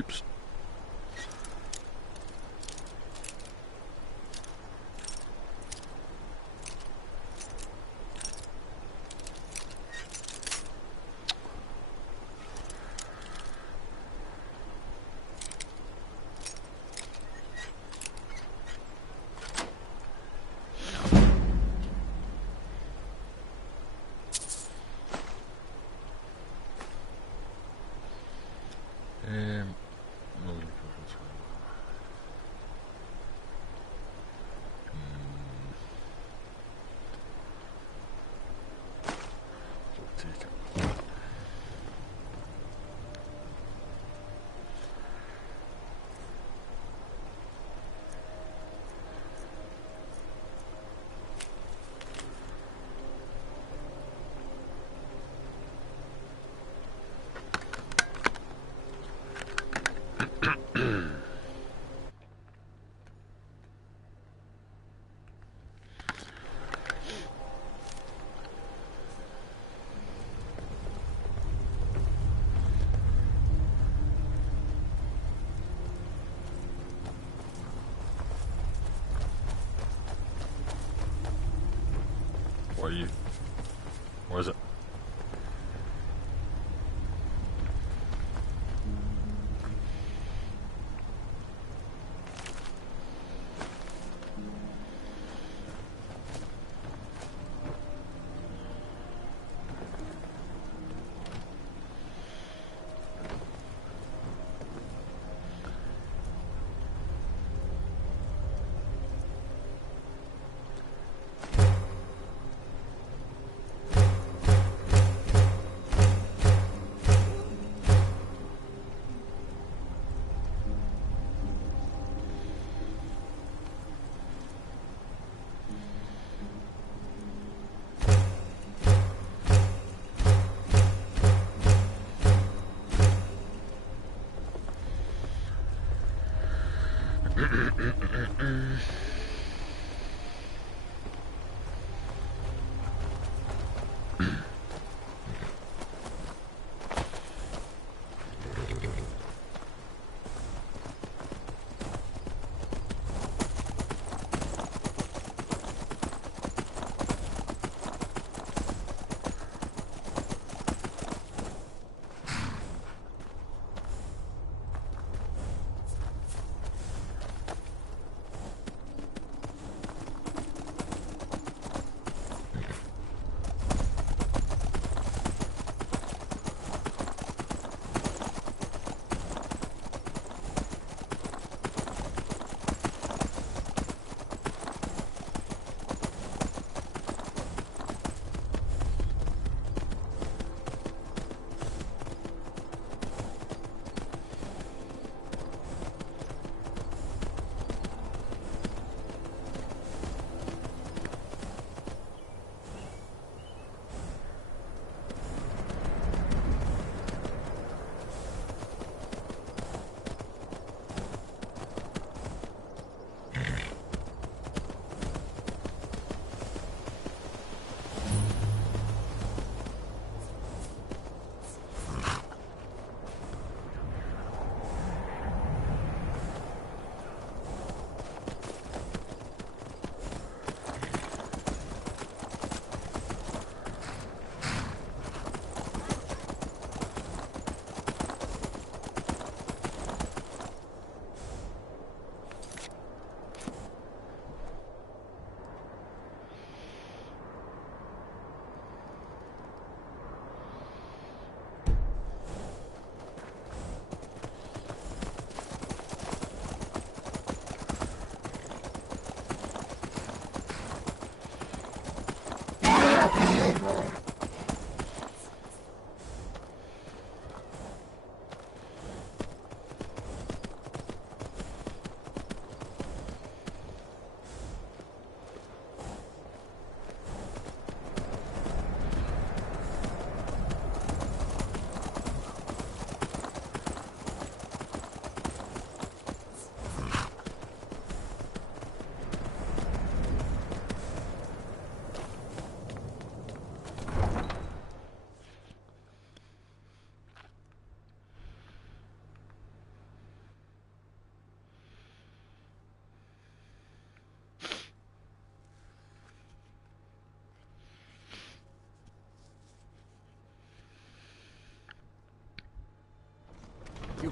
Oops. Where are you? Where is it?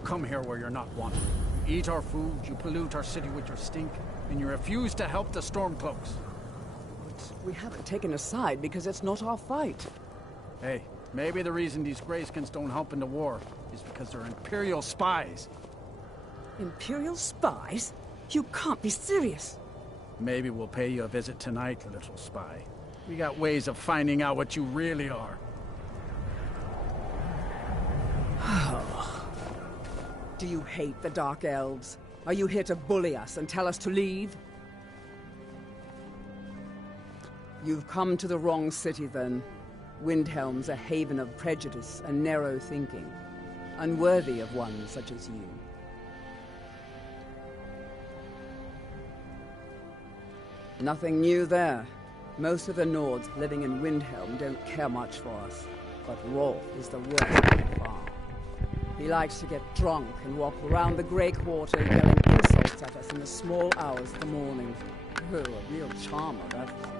come here where you're not wanted. You eat our food, you pollute our city with your stink, and you refuse to help the Stormcloaks. But we haven't taken a side because it's not our fight. Hey, maybe the reason these Greyskins don't help in the war is because they're Imperial spies. Imperial spies? You can't be serious. Maybe we'll pay you a visit tonight, little spy. We got ways of finding out what you really are. Do you hate the Dark Elves? Are you here to bully us and tell us to leave? You've come to the wrong city, then. Windhelm's a haven of prejudice and narrow thinking, unworthy of one such as you. Nothing new there. Most of the Nords living in Windhelm don't care much for us, but Rolf is the worst by far. He likes to get drunk and walk around the Grey Quarter yelling insults at us in the small hours of the morning. Oh, a real charmer, that one.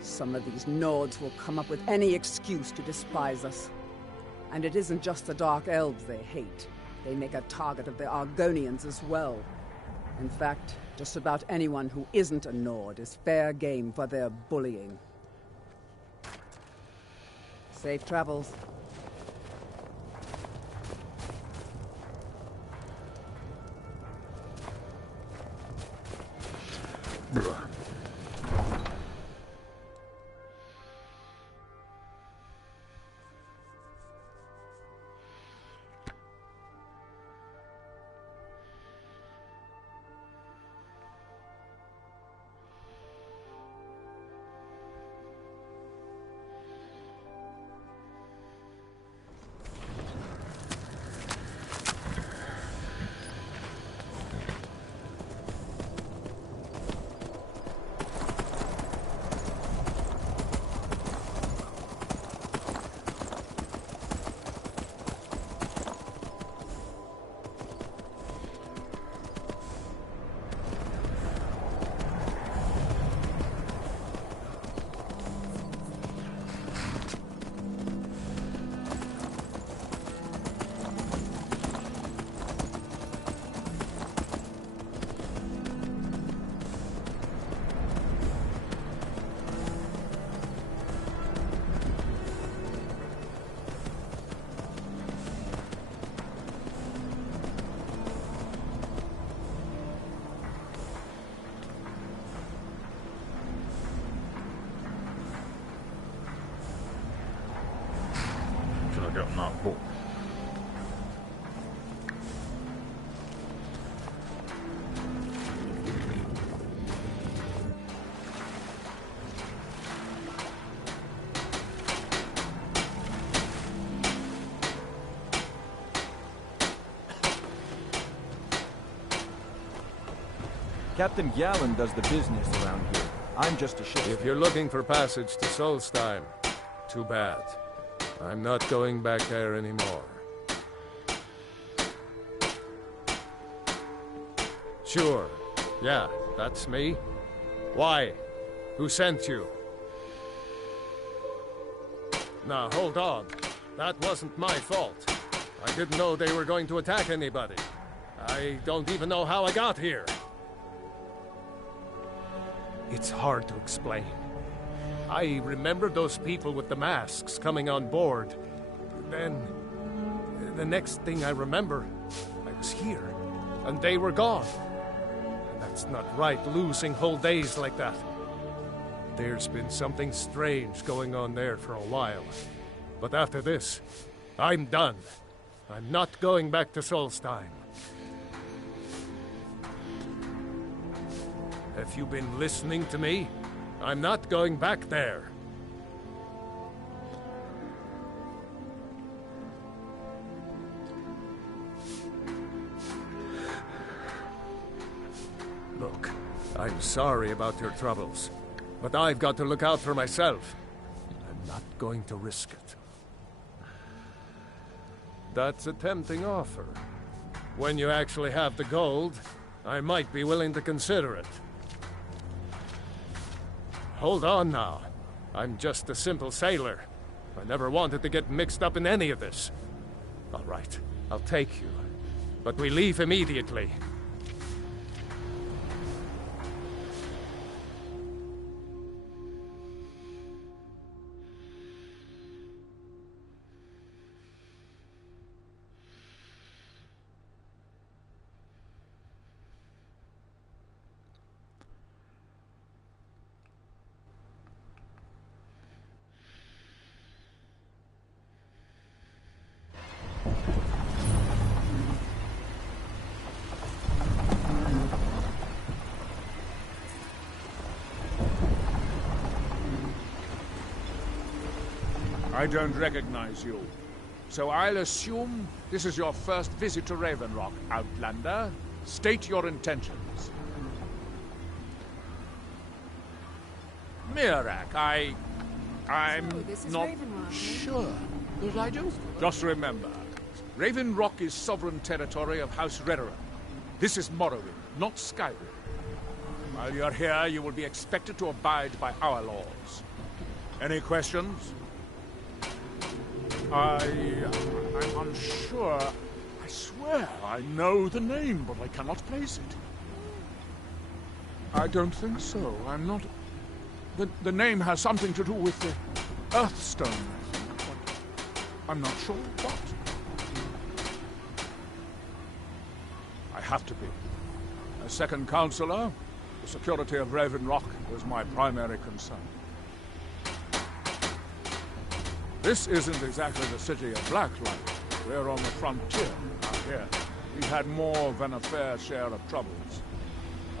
Some of these Nords will come up with any excuse to despise us. And it isn't just the Dark Elves they hate. They make a target of the Argonians as well. In fact, just about anyone who isn't a Nord is fair game for their bullying. Safe travels. Got that book. Captain Gallen does the business around here. I'm just a ship. If you're looking for passage to Solstheim, too bad. I'm not going back there anymore. Sure. Yeah, that's me. Why? Who sent you? Now, hold on. That wasn't my fault. I didn't know they were going to attack anybody. I don't even know how I got here. It's hard to explain. I remember those people with the masks coming on board. Then, the next thing I remember, I was here, and they were gone. That's not right, losing whole days like that. There's been something strange going on there for a while. But after this, I'm done. I'm not going back to Solstheim. Have you been listening to me? I'm not going back there. Look, I'm sorry about your troubles, but I've got to look out for myself. I'm not going to risk it. That's a tempting offer. When you actually have the gold, I might be willing to consider it. Hold on now. I'm just a simple sailor. I never wanted to get mixed up in any of this. All right, I'll take you. But we leave immediately. I don't recognize you. So I'll assume this is your first visit to Raven Rock, Outlander. State your intentions. Mirak, I'm this is not Raven Rock, eh? sure. But I do. Just remember, Raven Rock is sovereign territory of House Redoran. This is Morrowind, not Skyrim. While you're here, you will be expected to abide by our laws. Any questions? I'm unsure. I swear I know the name, but I cannot place it. I don't think so. I'm not... The name has something to do with the Earthstone, I think, but I'm not sure what. I have to be. As second counselor, the security of Raven Rock is my primary concern. This isn't exactly the city of Blacklight. We're on the frontier out here. We've had more than a fair share of troubles.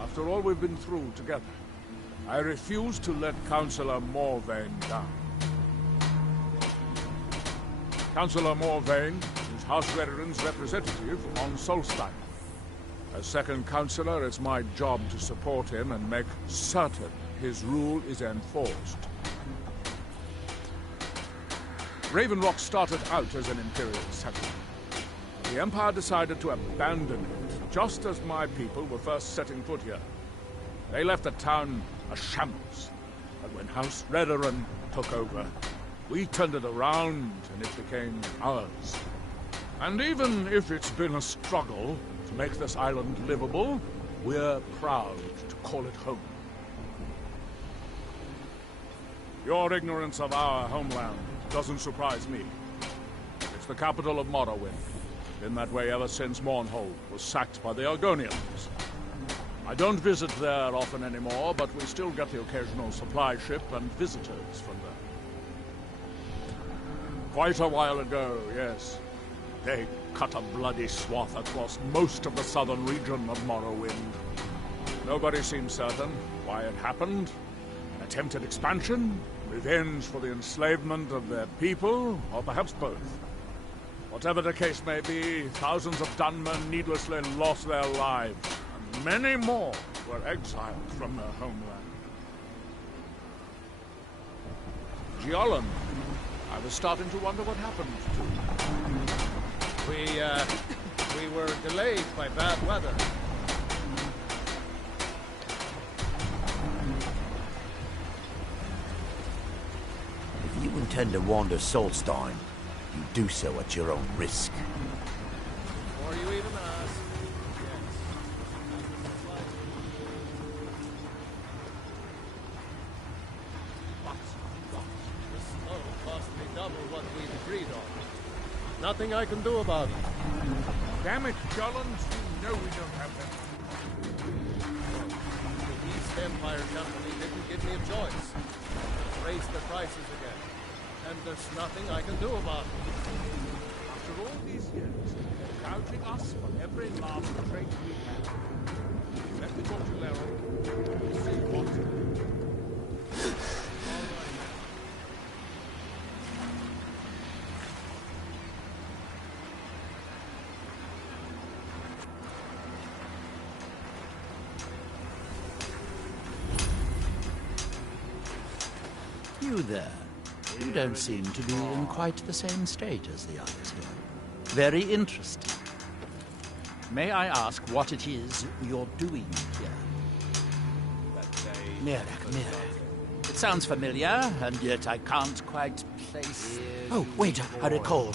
After all we've been through together, I refuse to let Councillor Morvain down. Councillor Morvain is House Redoran's representative on Solstein. As second councillor, it's my job to support him and make certain his rule is enforced. Raven Rock started out as an Imperial settlement. The Empire decided to abandon it, just as my people were first setting foot here. They left the town a shambles, and when House Redoran took over, we turned it around and it became ours. And even if it's been a struggle to make this island livable, we're proud to call it home. Your ignorance of our homeland doesn't surprise me. It's the capital of Morrowind. Been that way ever since Mournhold was sacked by the Argonians. I don't visit there often anymore, but we still get the occasional supply ship and visitors from there. Quite a while ago, yes. They cut a bloody swath across most of the southern region of Morrowind. Nobody seems certain why it happened. An attempted expansion? Revenge for the enslavement of their people, or perhaps both. Whatever the case may be, thousands of Dunmen needlessly lost their lives, and many more were exiled from their homeland. Giolland, I was starting to wonder what happened to. We were delayed by bad weather. If you intend to wander Solstein, you do so at your own risk. Before you even ask. The snow cost me double what we'd agreed on. Nothing I can do about it. Damn it, Giolland, you know we don't have that. The East Empire Company didn't give me a choice. Raised the prices again. And there's nothing I can do about it. After all these years, they're gouging us for every last trait we have. Let me talk to Larry. See what... You there. You don't seem to be in quite the same state as the others here. Very interesting. May I ask what it is you're doing here? Mirak, It sounds familiar, and yet I can't quite place... Oh, wait, I recall.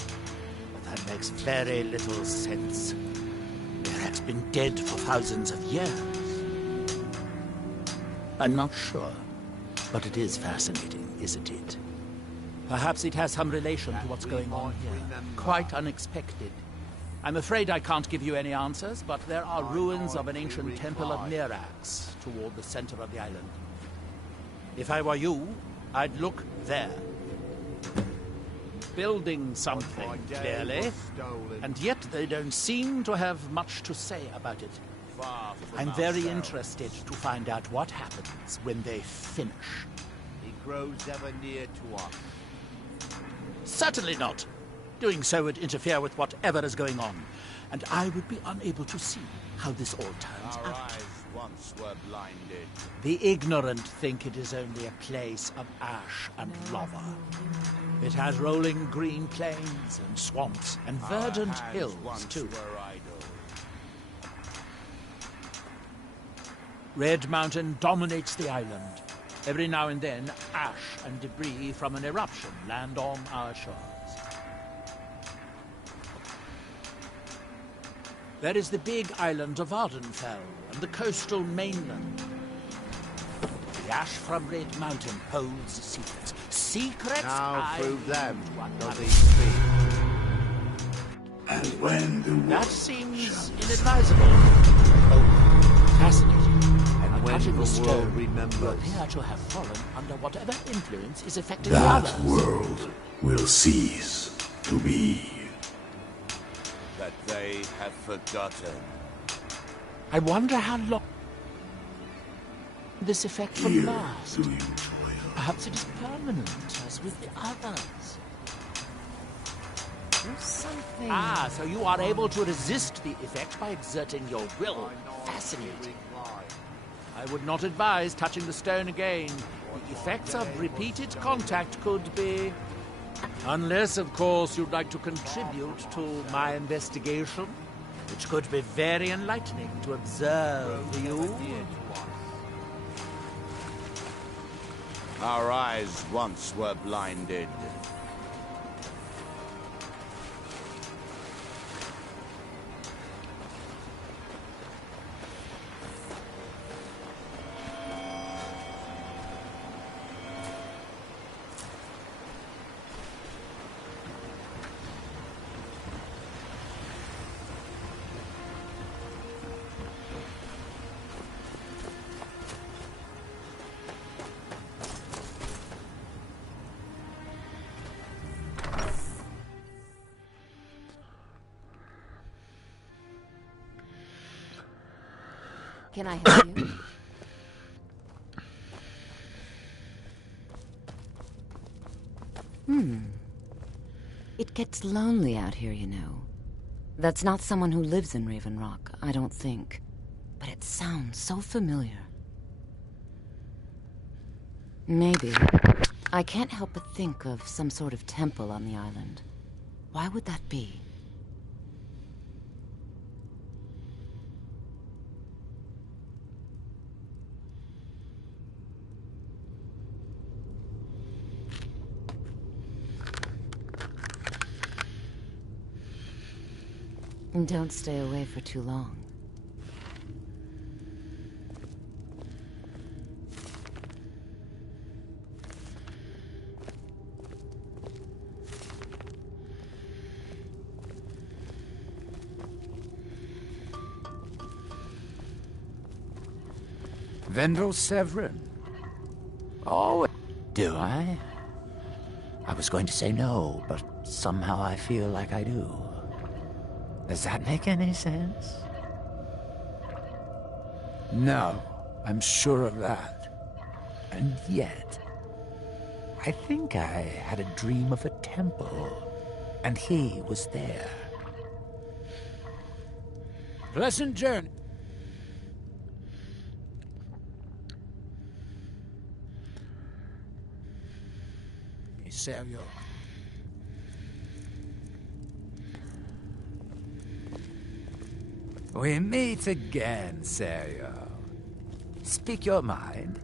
That makes very little sense. Mirac's been dead for thousands of years. I'm not sure, but it is fascinating, isn't it? Perhaps it has some relation to what's going on here. Quite unexpected. I'm afraid I can't give you any answers, but there are ruins of an ancient temple of Mirax toward the center of the island. If I were you, I'd look there. Building something, clearly, and yet they don't seem to have much to say about it. I'm very interested to find out what happens when they finish. He grows ever near to us. Certainly not. Doing so would interfere with whatever is going on, and I would be unable to see how this all turns Our out. eyes once were blinded. The ignorant think it is only a place of ash and lava. It has rolling green plains and swamps and verdant Our hands hills, once too. were idle. Red Mountain dominates the island. Every now and then, ash and debris from an eruption land on our shores. There is the big island of Ardenfell and the coastal mainland. The ash from Red Mountain holds secrets. Secrets Now I prove them, want not to these speak. And when the That world seems inadvisable. Oh, fascinating. And when Touching the the stone, world you remembers. appear to have fallen under whatever influence is affecting the that others. world will cease to be. That they have forgotten. I wonder how long this effect will Here last. do you toil. Perhaps it is permanent, as with the others. There's something. Ah, so you are able to resist the effect by exerting your will. Fascinating. I would not advise touching the stone again. The effects of repeated contact could be... Unless, of course, you'd like to contribute to my investigation, which could be very enlightening to observe for you. Our eyes once were blinded. Can I help you? It gets lonely out here, you know. That's not someone who lives in Raven Rock, I don't think. But it sounds so familiar. Maybe. I can't help but think of some sort of temple on the island. Why would that be? And don't stay away for too long. Vendel Severin. Oh, do I? I was going to say no, but somehow I feel like I do. Does that make any sense? No, I'm sure of that. And yet, I think I had a dream of a temple, and he was there. Pleasant journey. Sergio. We meet again, Sergio. Speak your mind.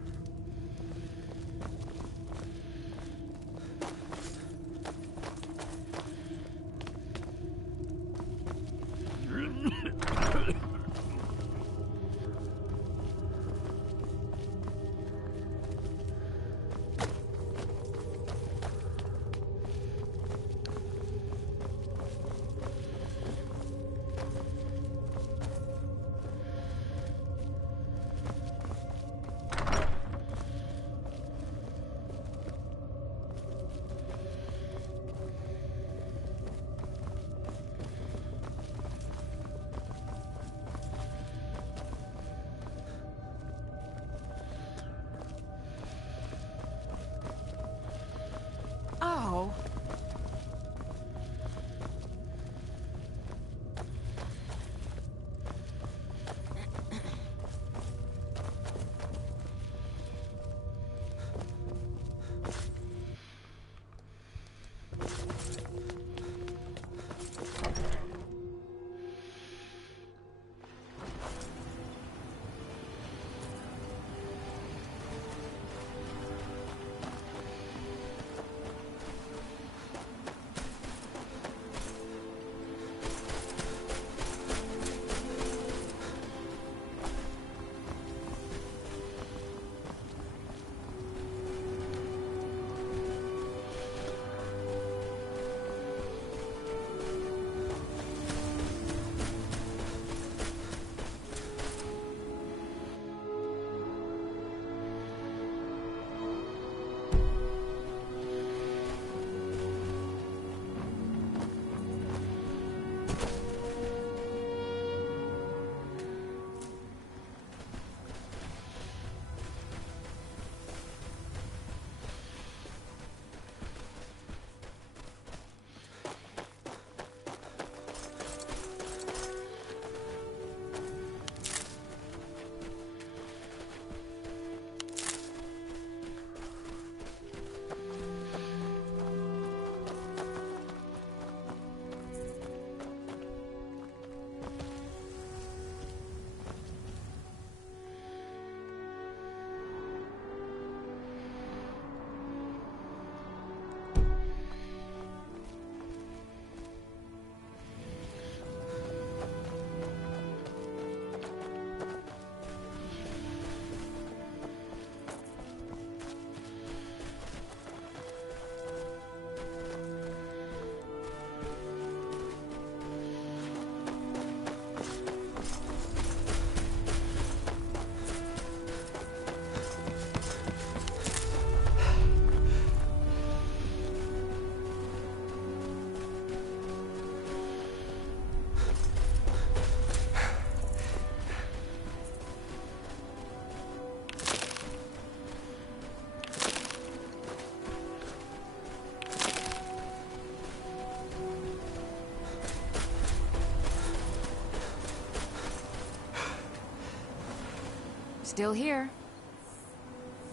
Still here.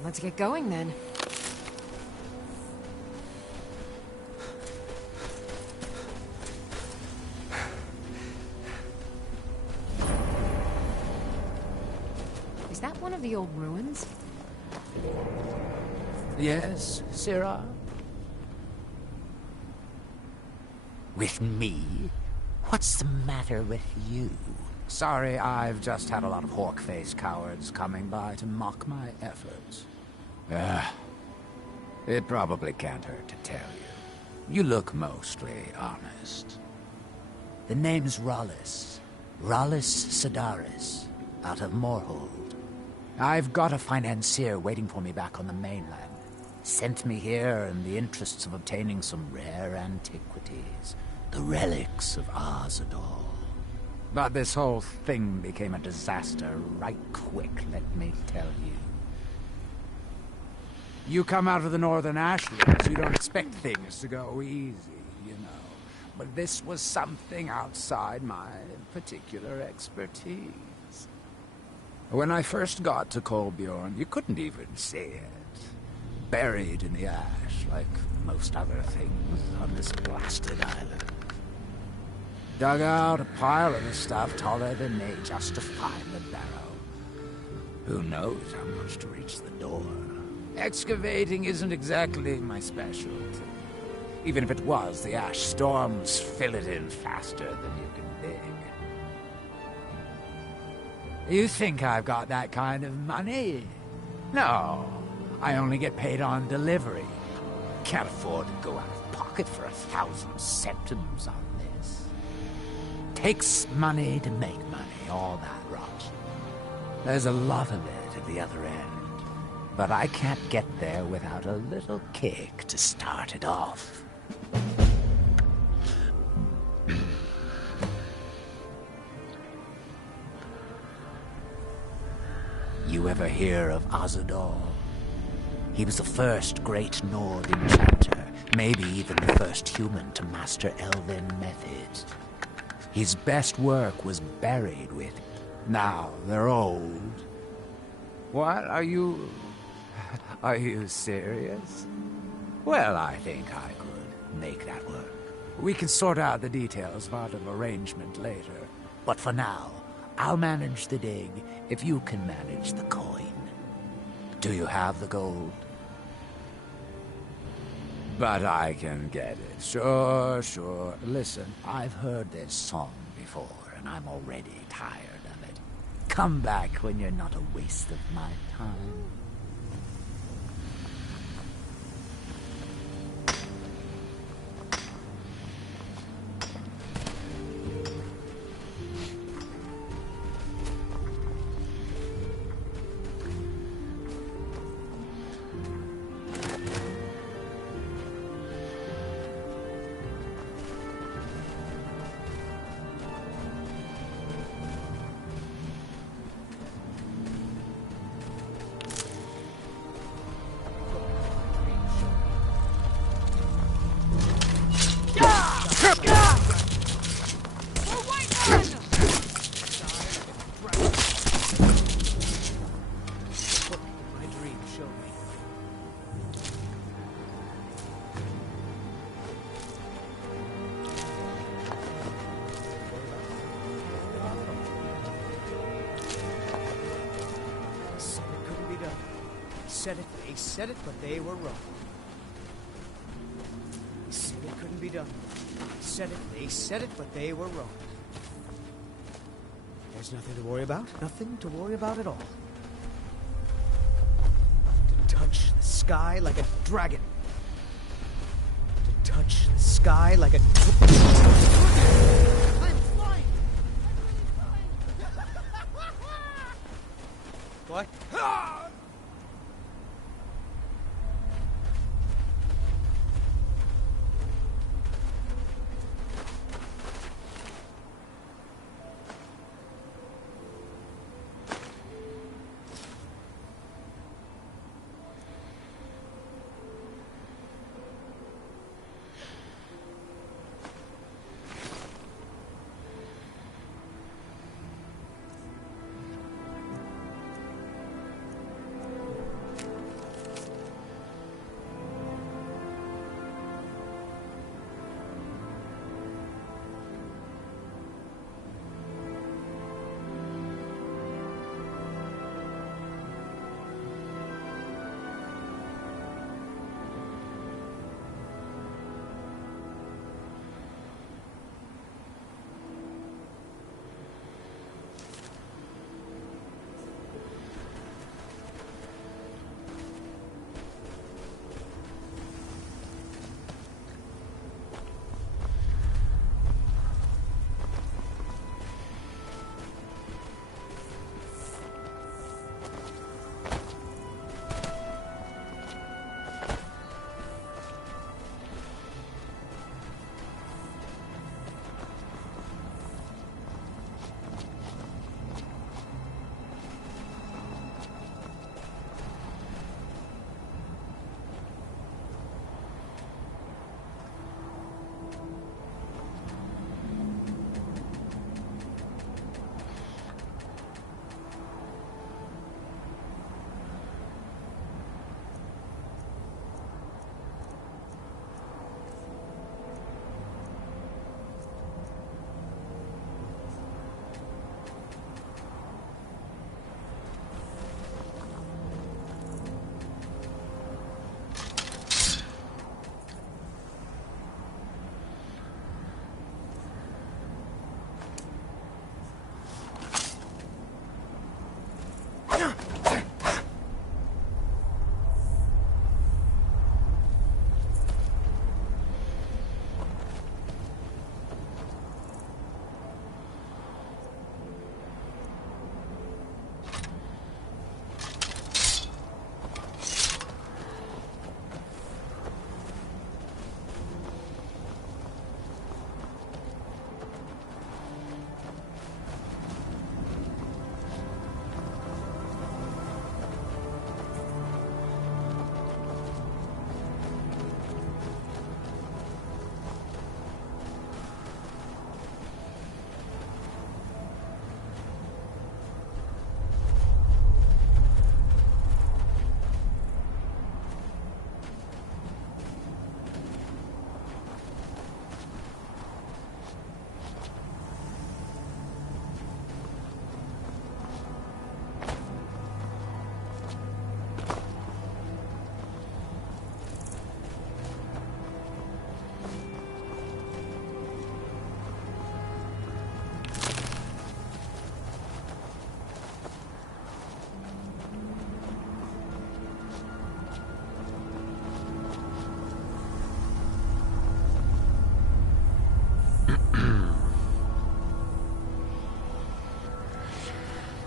Let's get going then. Is that one of the old ruins? Yes, Sirrah? With me? What's the matter with you? Sorry, I've just had a lot of hawk-faced cowards coming by to mock my efforts. It probably can't hurt to tell you. You look mostly honest. The name's Rollis. Rollis Sedaris, out of Moorhold. I've got a financier waiting for me back on the mainland. Sent me here in the interests of obtaining some rare antiquities. The relics of Azador. But this whole thing became a disaster right quick, let me tell you. You come out of the northern ashlands, you don't expect things to go easy, you know. But this was something outside my particular expertise. When I first got to Kolbjorn, you couldn't even see it. Buried in the ash, like most other things on this blasted island. Dug out a pile of the stuff taller than me just to find the barrow. Who knows how much to reach the door? Excavating isn't exactly my specialty. Even if it was, the ash storms fill it in faster than you can dig. You think I've got that kind of money? No, I only get paid on delivery. Can't afford to go out of pocket for 1,000 centimes on this. Takes money to make money, all that rot. There's a lot of it at the other end. But I can't get there without a little kick to start it off. You ever hear of Azador? He was the first great Nord enchanter, maybe even the first human to master elven methods. His best work was buried with. Now they're old. What, are you serious? Well, I think I could make that work. We can sort out the details of an arrangement later. But for now, I'll manage the dig if you can manage the coin. Do you have the gold? But I can get it. Sure. Listen, I've heard this song before, and I'm already tired of it. Come back when you're not a waste of my time. They said it, but they were wrong. They said it couldn't be done. They said it, but they were wrong. There's nothing to worry about. Nothing to worry about at all. To touch the sky like a dragon. To touch the sky like a... I'm flying! What?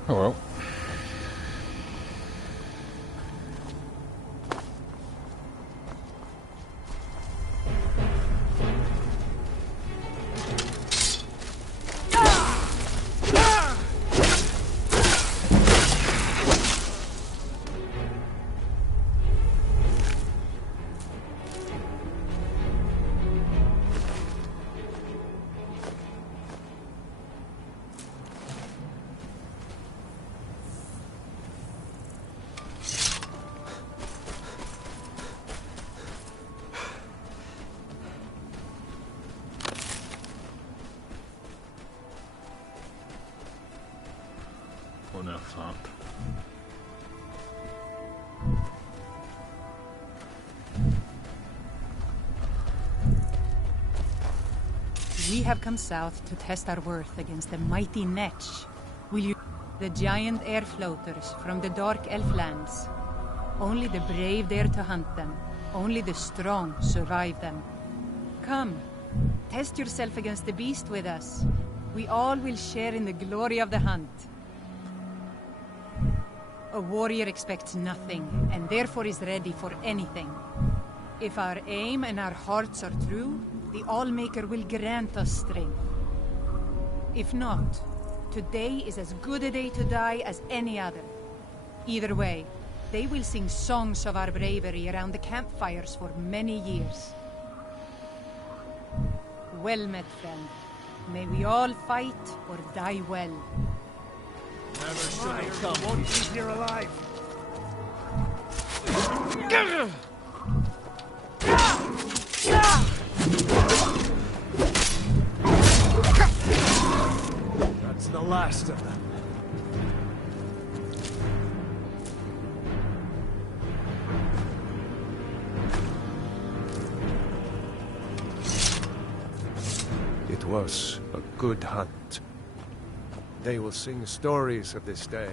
Oh well. What else up? We have come south to test our worth against the mighty Netch. Will you... The giant air floaters from the dark elf lands. Only the brave dare to hunt them. Only the strong survive them. Come, test yourself against the beast with us. We all will share in the glory of the hunt. A warrior expects nothing, and therefore is ready for anything. If our aim and our hearts are true, the Allmaker will grant us strength. If not, today is as good a day to die as any other. Either way, they will sing songs of our bravery around the campfires for many years. Well met, friend. May we all fight or die well. Never should have come. Won't leave here alive. That's the last of them. It was a good hunt. They will sing stories of this day.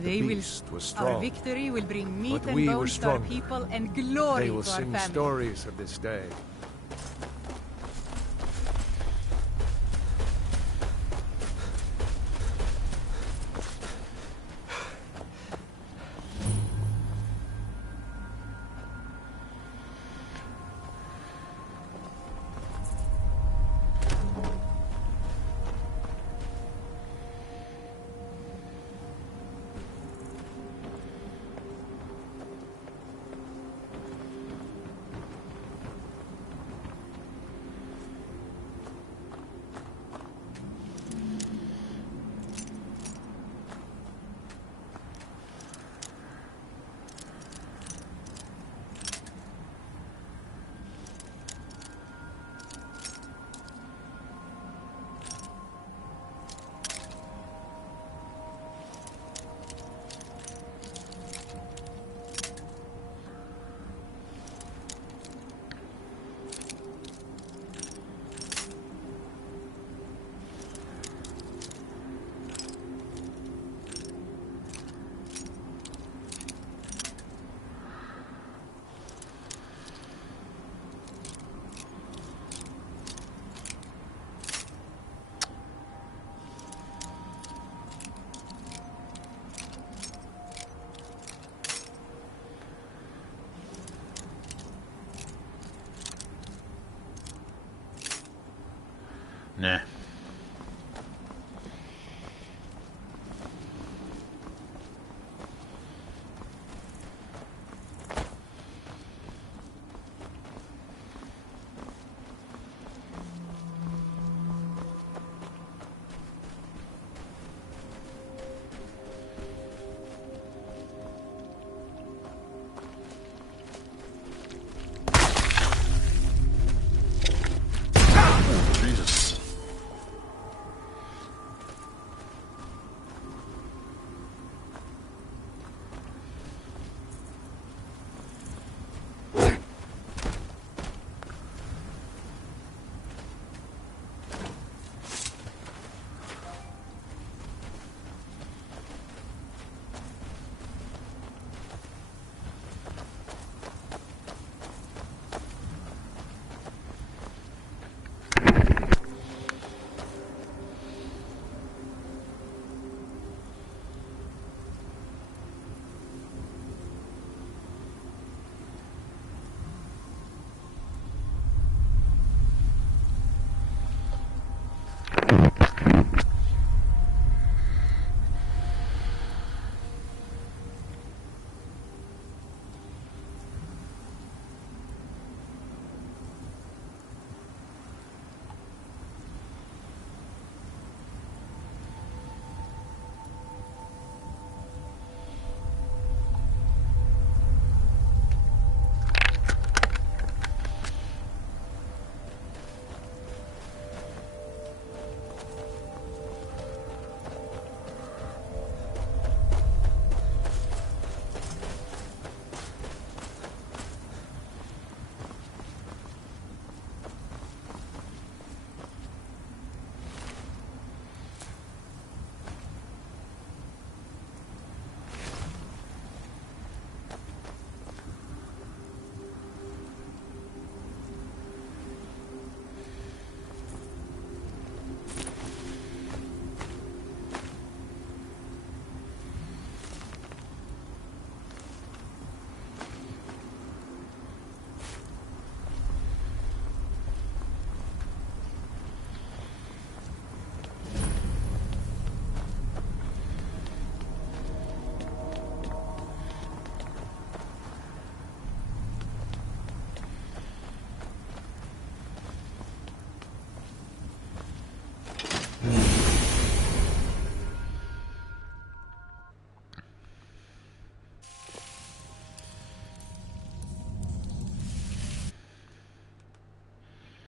They will. Was strong, our victory will bring meat but and we bones were to our stronger. people and glory They will to our sing family. stories of this day.